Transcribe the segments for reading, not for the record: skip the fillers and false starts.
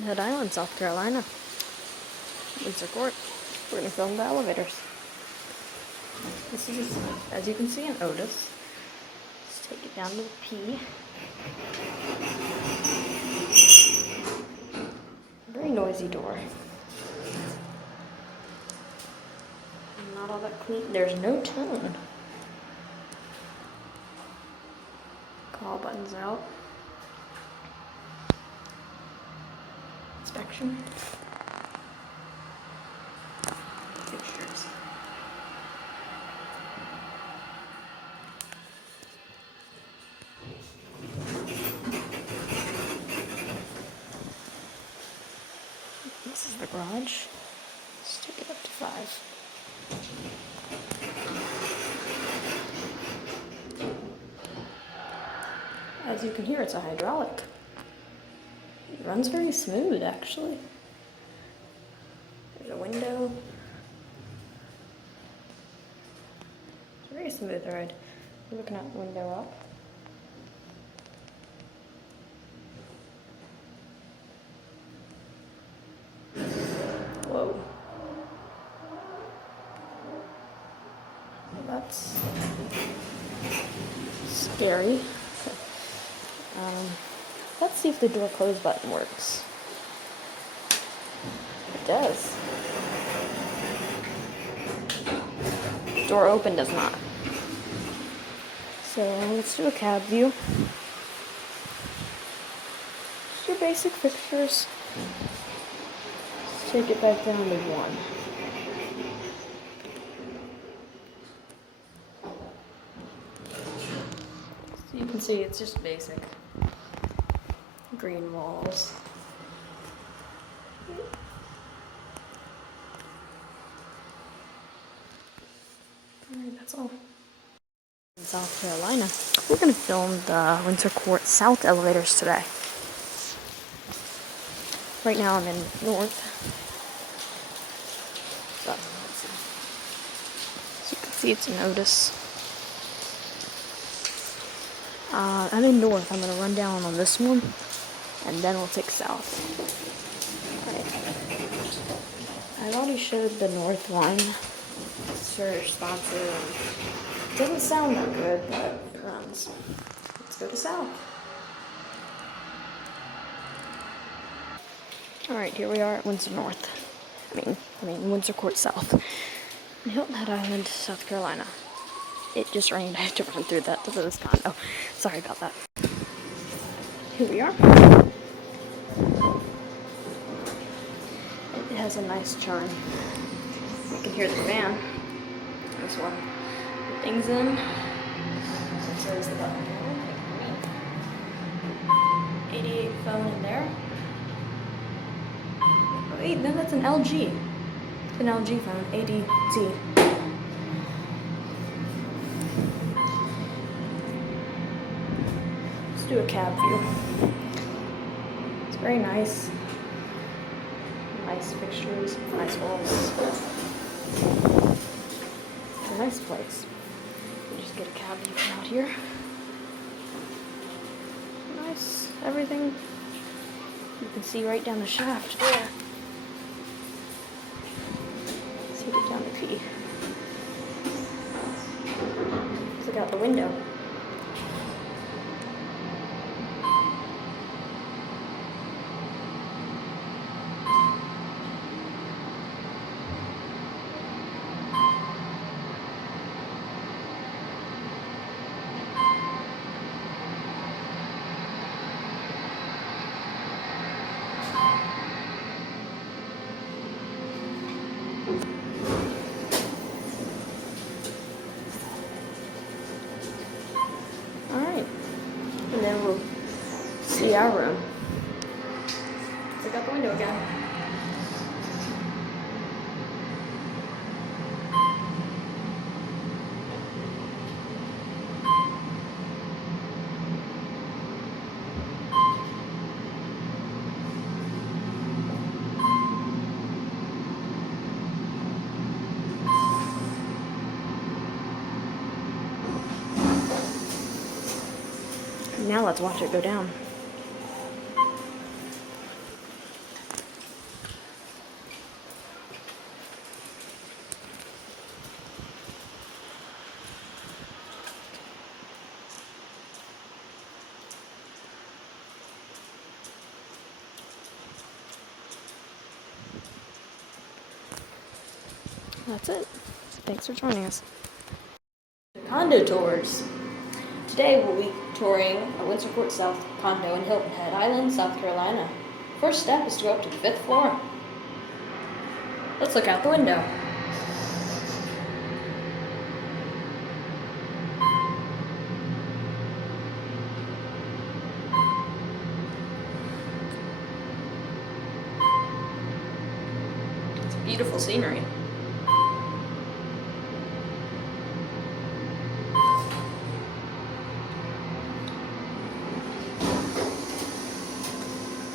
Head Island, South Carolina. Windsor Court. We're going to film the elevators. This is, as you can see, an Otis. Let's take it down to the P. Very noisy door. Not all that clean. There's no tone. Call buttons out. Inspection. Pictures. This is the garage. Let's take it up to 5. As you can hear, it's a hydraulic. It runs very smooth, actually. There's a window. It's a very smooth ride. You're looking out the window up. Whoa. Well, that's scary. Let's see if the door close button works. It does. Door open does not. So let's do a cab view. Just your basic fixtures. Let's take it back down to 1. So you can see it's just basic. Green walls. Alright, that's all. In South Carolina, we're going to film the Windsor Court South elevators today. Right now I'm in North. So, let's see. As you can see, it's an Otis. I'm in North. I'm going to run down on this one, and then we'll take South. Right. I've already showed the North one. It's very responsive. It doesn't sound that good, but it runs. Let's go to South. Alright, here we are at Windsor North. I mean Windsor Court South. In Hilton Head Island, South Carolina. It just rained. I have to run through that to this condo. Sorry about that. Here we are. It has a nice chime. You can hear the fan. This one. Put things in. So there's the button. 88 phone in there. Wait, no, that's an LG. It's an LG phone. ADT. Let's do a cab view. It's very nice. Nice fixtures, nice walls. It's a nice place. You just get a cab view from out here. Nice, everything. You can see right down the shaft there. Let's take it down to P. Let's look out the window. Alright, and then we'll see our room. Look out the window again. Now let's watch it go down. that's it. Thanks for joining us. Condo tours. Today we'll be touring a Windsor Court South condo in Hilton Head Island, South Carolina. First step is to go up to the 5th floor. Let's look out the window. It's beautiful scenery.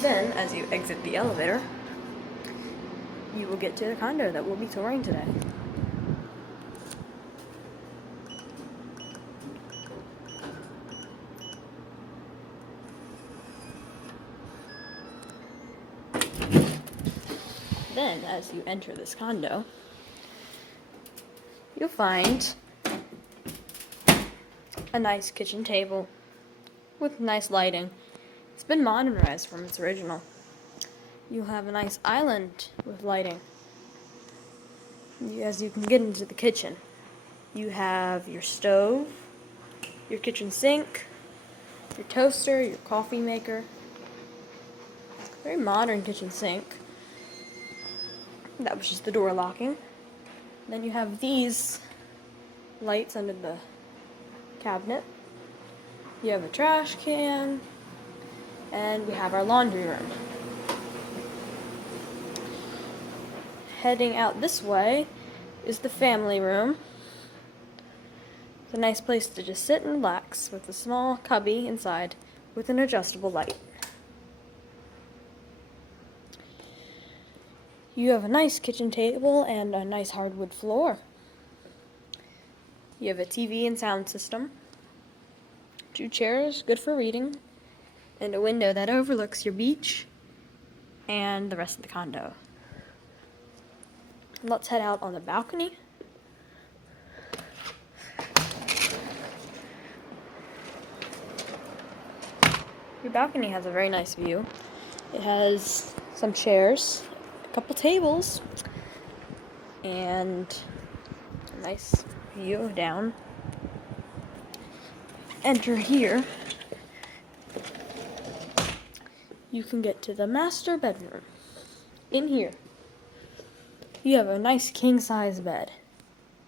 Then, as you exit the elevator, you will get to the condo that we'll be touring today. Then, as you enter this condo, you'll find a nice kitchen table with nice lighting. It's been modernized from its original. You'll have a nice island with lighting. As you can get into the kitchen, you have your stove, your kitchen sink, your toaster, your coffee maker. Very modern kitchen sink. That was just the door locking. Then you have these lights under the cabinet. You have a trash can. And we have our laundry room. Heading out this way is the family room. It's a nice place to just sit and relax with a small cubby inside with an adjustable light. You have a nice kitchen table and a nice hardwood floor. You have a TV and sound system. 2 chairs, good for reading. And a window that overlooks your beach and the rest of the condo. Let's head out on the balcony. Your balcony has a very nice view. It has some chairs, a couple tables, and a nice view down. Enter here. You can get to the master bedroom. In here, you have a nice king-size bed,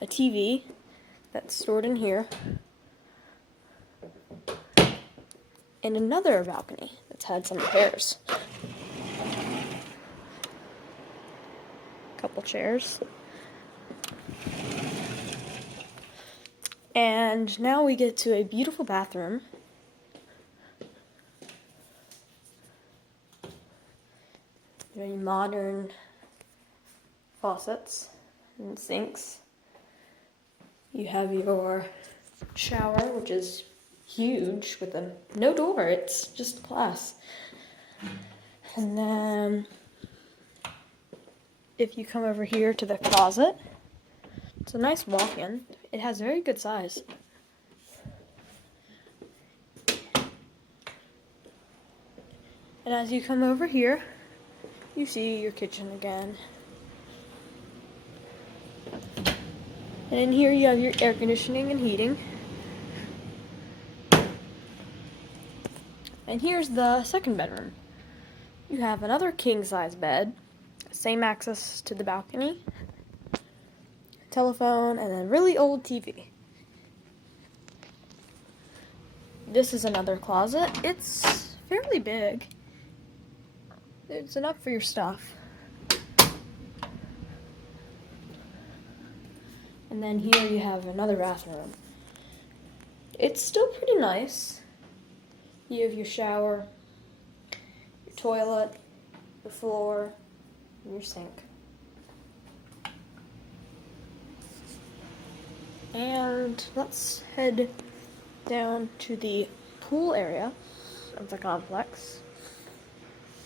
a TV that's stored in here, and another balcony that's had some repairs. Couple chairs. And now we get to a beautiful bathroom. Very modern faucets and sinks. You have your shower, which is huge with no door. It's just class. And then if you come over here to the closet, it's a nice walk-in. It has very good size. And as you come over here, you see your kitchen again. And in here you have your air conditioning and heating. And here's the second bedroom. You have another king-size bed, same access to the balcony, telephone, and a really old TV. This is another closet. It's fairly big. It's enough for your stuff. And then here you have another bathroom. It's still pretty nice. You have your shower, your toilet, your floor, and your sink. And let's head down to the pool area of the complex.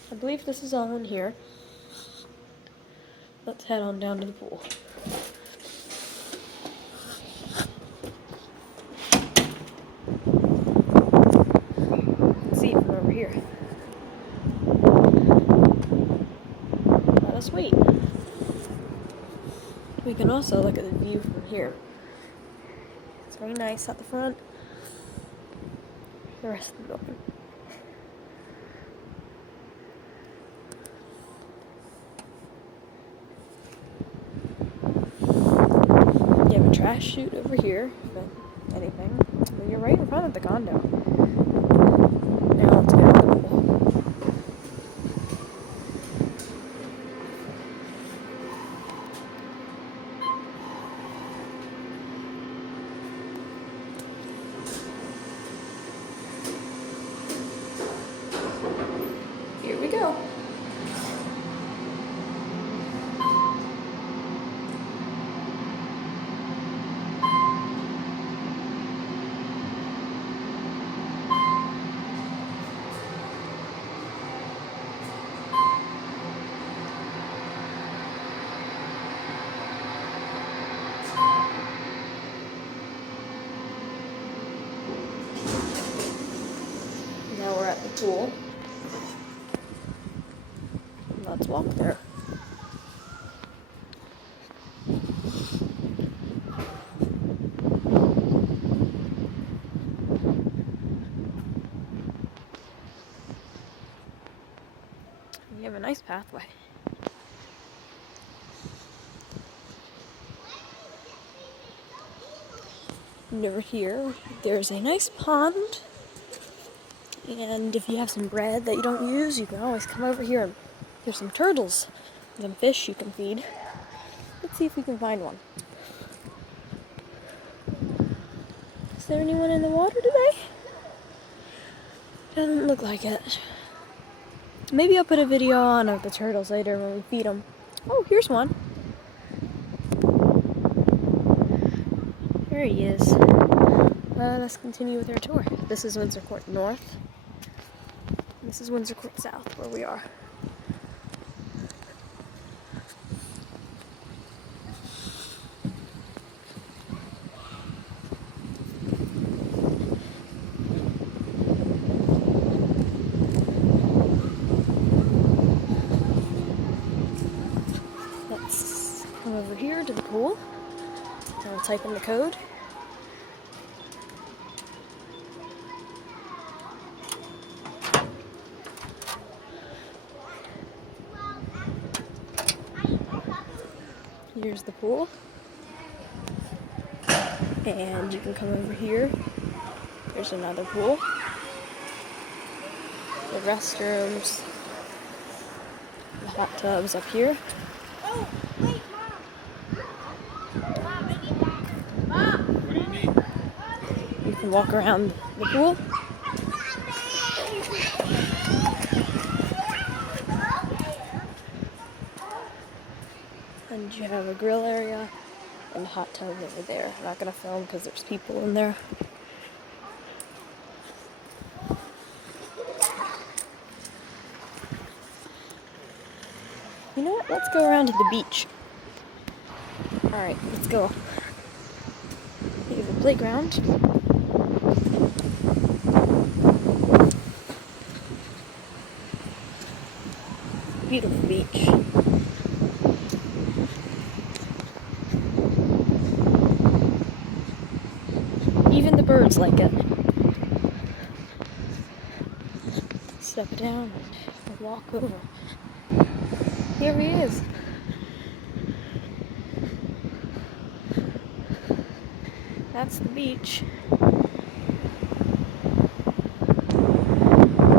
I believe this is all in here. Let's head on down to the pool. Let's see it from over here. Let us wait. We can also look at the view from here. It's very nice at the front. The rest of the building. You have a trash chute over here, if anything. But you're right in front of the condo. Now let's go to the pool. Here we go. Now we're at the pool. Let's walk there. You have a nice pathway. And over here, there's a nice pond. And if you have some bread that you don't use, you can always come over here and there's some turtles, some fish you can feed. Let's see if we can find one. Is there anyone in the water today? Doesn't look like it. Maybe I'll put a video on of the turtles later when we feed them. Oh, here's one. There he is. Let's continue with our tour. This is Windsor Court North. This is Windsor Court South, where we are. Let's come over here to the pool. And we'll type in the code. Here's the pool. And you can come over here. There's another pool. The restrooms. The hot tubs up here. Oh, wait, Mom. I need that. Mom. What do you need? You can walk around the pool. And you have a grill area and a hot tub over there. I'm not going to film because there's people in there. You know what? Let's go around to the beach. Alright, let's go. You have a playground. Beautiful beach. Even the birds like it. Step down and walk over. Here he is. That's the beach.